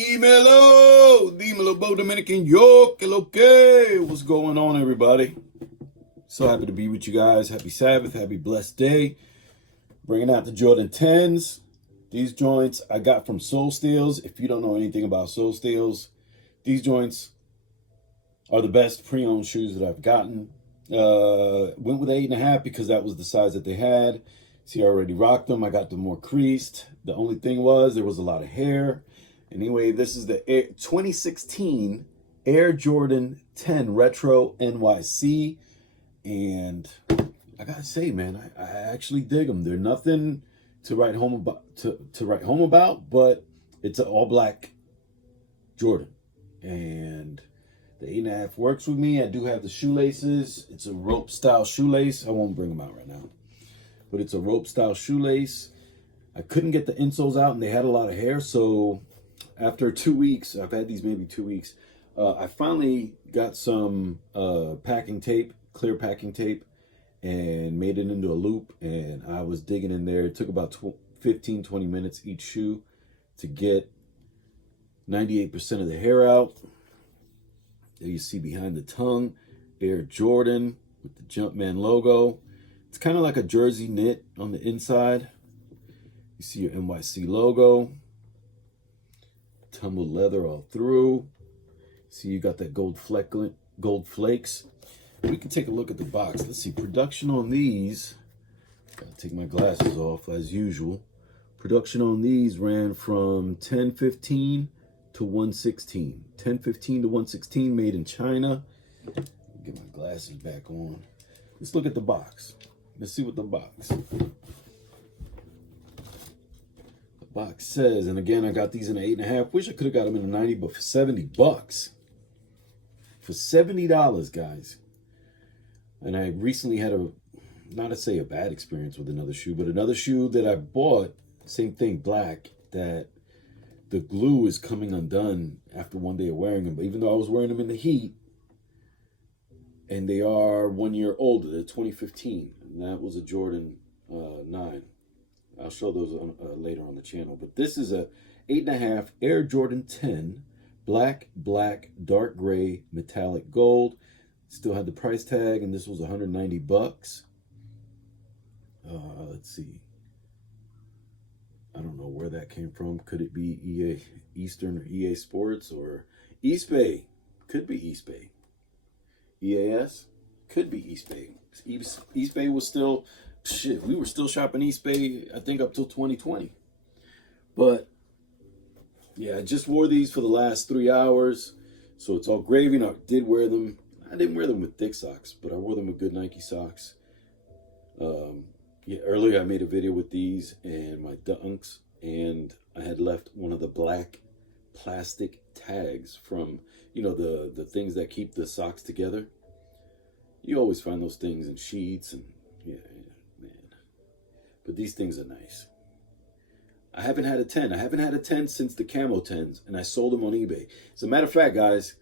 Dímelo, Bo Dominican York, okay. What's going on, everybody? So happy to be with you guys. Happy Sabbath, happy blessed day. Bringing out the Jordan 10s. These joints I got from Soul Steals. If you don't know anything about Soul Steals, these joints are the best pre-owned shoes that I've gotten. Went with 8.5 because that was the size that they had. See, I already rocked them. I got them more creased. The only thing was there was a lot of hair. Anyway, this is the 2016 Air Jordan 10 Retro NYC. And I gotta say, man, I actually dig them. They're nothing to write home about, but it's an all black Jordan. And the 8.5 works with me. I do have the shoelaces. It's a rope style shoelace. I won't bring them out right now, but it's a rope style shoelace. I couldn't get the insoles out and they had a lot of hair. So after 2 weeks, I've had these maybe 2 weeks, I finally got some packing tape, clear packing tape, and made it into a loop. And I was digging in there. It took about 15, 20 minutes each shoe to get 98% of the hair out. There you see behind the tongue, Air Jordan with the Jumpman logo. It's kind of like a jersey knit on the inside. You see your NYC logo. Tumbled leather all through. See, you got that gold flakes. We can take a look at the box. Let's see, production on these. Gotta take my glasses off as usual. Production on these ran from 1015 to 116. 1015 to 116, made in China. Get my glasses back on. Let's look at the box. Let's see what the box says. And again, I got these in an 8.5. Wish I could have got them in a 90, but for $70. For $70, guys. And I recently had not to say a bad experience with another shoe, but another shoe that I bought, same thing, black, that the glue is coming undone after one day of wearing them. But even though I was wearing them in the heat, and they are 1 year older, they're 2015, and that was a Jordan 9. I'll show those later on the channel. But this is a 8.5 Air Jordan 10, black, dark gray, metallic gold. Still had the price tag, and this was $190. Let's see. I don't know where that came from. Could it be EA Eastern or EA Sports or East Bay? Could be East Bay. EAS? Could be East Bay. East Bay was still, shit, we were still shopping East Bay, I think, up till 2020. But, yeah, I just wore these for the last 3 hours. So it's all gravy, and I did wear them. I didn't wear them with thick socks, but I wore them with good Nike socks. Yeah, earlier I made a video with these and my Dunks, and I had left one of the black plastic tags from, you know, the things that keep the socks together. You always find those things in sheets, and yeah, man. But these things are nice. I haven't had a 10. I haven't had a 10 since the camo 10s, and I sold them on eBay. As a matter of fact, guys,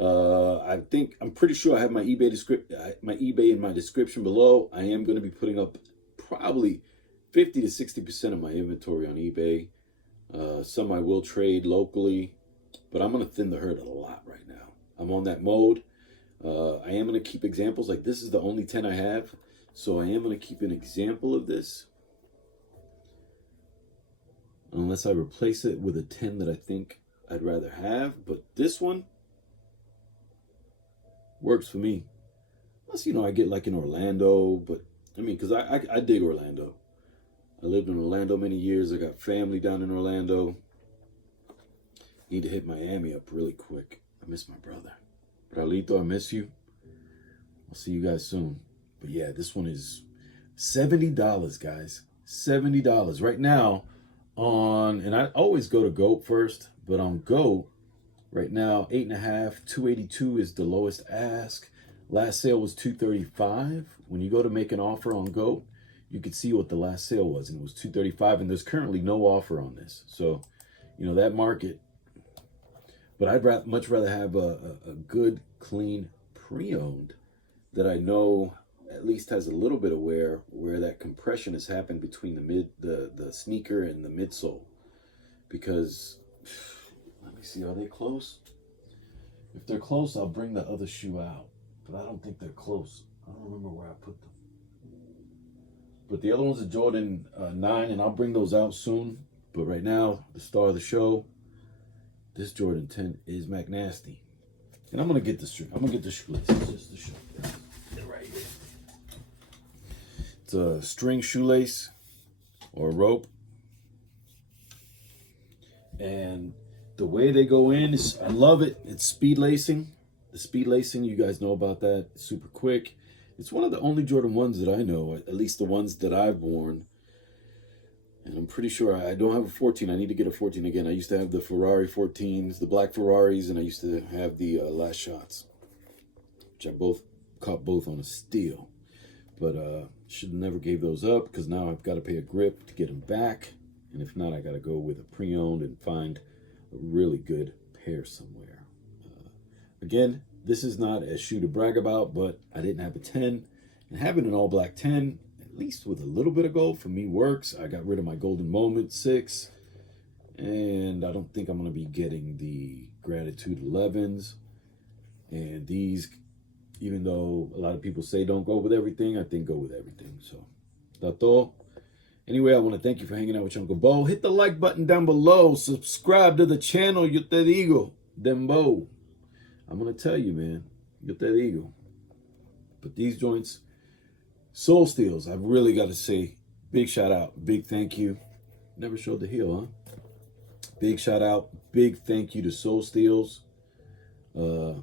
I'm pretty sure I have my eBay in my description below. I am going to be putting up probably 50 to 60% of my inventory on eBay. Some I will trade locally, but I'm going to thin the herd a lot right now. I'm on that mode. I am going to keep examples. Like, this is the only 10 I have, so I am going to keep an example of this, unless I replace it with a 10 that I think I'd rather have. But this one works for me. Unless, you know, I get like in Orlando, but I mean, because I dig Orlando. I lived in Orlando many years. I got family down in Orlando. Need to hit Miami up really quick. I miss my brother. Raulito, I miss you. I'll see you guys soon. But yeah, this one is $70, guys. $70 right now on, and I always go to GOAT first, but on GOAT right now, 8.5, $282 is the lowest ask. Last sale was $235. When you go to make an offer on GOAT, you can see what the last sale was, and it was $235, and there's currently no offer on this. So, you know, that market. But I'd much rather have a good, clean, pre-owned that I know at least has a little bit of wear, where that compression has happened between the sneaker and the midsole. Because, see, are they close? If they're close, I'll bring the other shoe out. But I don't think they're close. I don't remember where I put them. But the other one's a Jordan 9, and I'll bring those out soon. But right now, the star of the show, this Jordan 10 is McNasty. And I'm going to get the string. I'm going to get the shoelaces just to show you guys. Get it right here. It's a string shoelace or a rope. And the way they go in is, I love it. It's speed lacing. The speed lacing, you guys know about that. It's super quick. It's one of the only Jordan 1s that I know, at least the ones that I've worn. And I'm pretty sure I don't have a 14. I need to get a 14 again. I used to have the Ferrari 14s, the black Ferraris, and I used to have the Last Shots, which I caught both on a steal. But should have never gave those up because now I've got to pay a grip to get them back. And if not, I got to go with a pre-owned and find a really good pair somewhere. Again, this is not a shoe to brag about, but I didn't have a 10. And having an all black 10, at least with a little bit of gold, for me works. I got rid of my Golden Moment 6. And I don't think I'm going to be getting the Gratitude 11s. And these, even though a lot of people say don't go with everything, I think go with everything. So, that's all. Anyway, I want to thank you for hanging out with your Uncle Bo. Hit the like button down below. Subscribe to the channel. Yo te digo, Dembo. I'm going to tell you, man. Yo te digo. But these joints, Soul Steels, I've really got to say, big shout out, big thank you. Never showed the heel, huh? Big shout out, big thank you to Soul Steels. One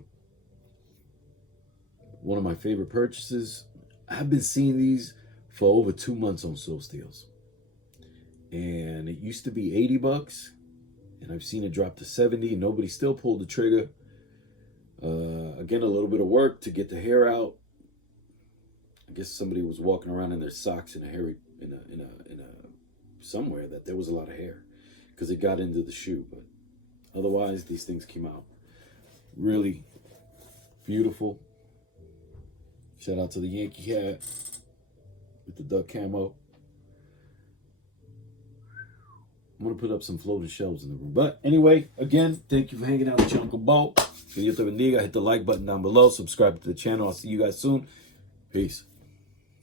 of my favorite purchases. I've been seeing these for over 2 months on Soul Steels. And it used to be $80, and I've seen it drop to 70. Nobody still pulled the trigger. Again, a little bit of work to get the hair out. I guess somebody was walking around in their socks in somewhere that there was a lot of hair because it got into the shoe. But otherwise, these things came out really beautiful. Shout out to the Yankee hat with the duck camo. I'm going to put up some floating shelves in the room. But anyway, again, thank you for hanging out with your Uncle Bo. Dios te bendiga. Hit the like button down below. Subscribe to the channel. I'll see you guys soon. Peace.